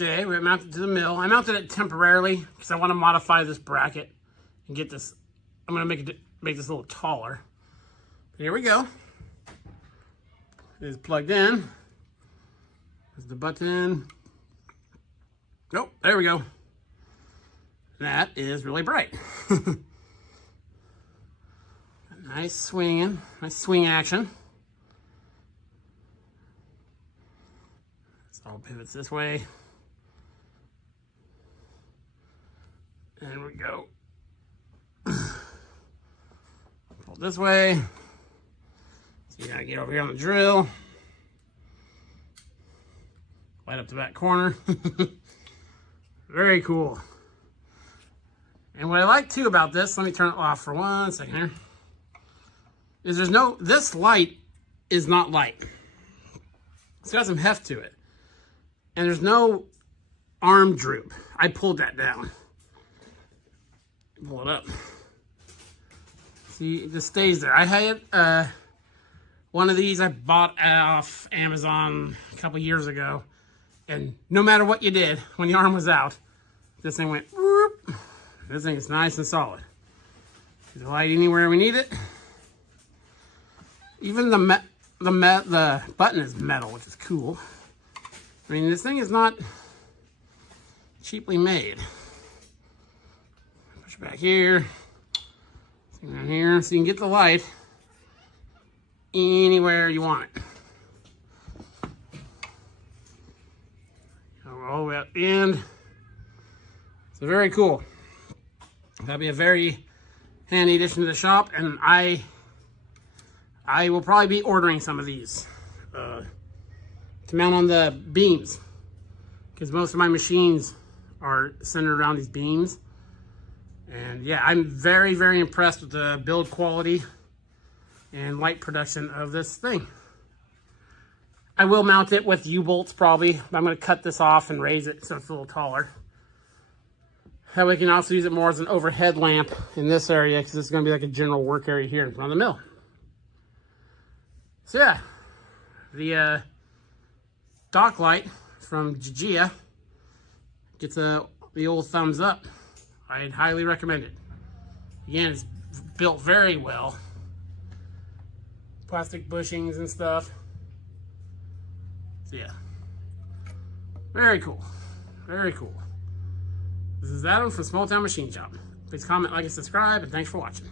Okay, we mounted it to the mill. I mounted it temporarily because I want to modify this bracket and get this. I'm going to make this a little taller. Here we go. It is plugged in. There's the button. Nope, there we go. That is really bright. Nice swinging, nice swing action. So all pivots this way. And we go. Pull this way. So you gotta get over here on the drill. Light up the back corner. Very cool. And what I like too about this, let me turn it off for 1 second here, is this light is not light. It's got some heft to it. And there's no arm droop. I pulled that down. Pull it up. See, it just stays there. I had one of these I bought off Amazon a couple years ago. And no matter what you did, when the arm was out, this thing went whoop. This thing is nice and solid. There's a light anywhere we need it. Even the button is metal, which is cool. I mean, this thing is not cheaply made. Push it back here. Down here, so you can get the light anywhere you want it. All the way up the end. So very cool. That'll be a very handy addition to the shop, and I will probably be ordering some of these to mount on the beams, because most of my machines are centered around these beams. And yeah, I'm very, very impressed with the build quality and light production of this thing. I will mount it with U-bolts probably, but I'm going to cut this off and raise it so it's a little taller. That way we can also use it more as an overhead lamp in this area, because this is going to be like a general work area here in front of the mill. So yeah, the dock light from GGJIA gets the old thumbs up. I'd highly recommend it. Again, it's built very well. Plastic bushings and stuff. So yeah, very cool, very cool. This is Adam from Small Town Machine Shop. Please comment, like, and subscribe, and thanks for watching.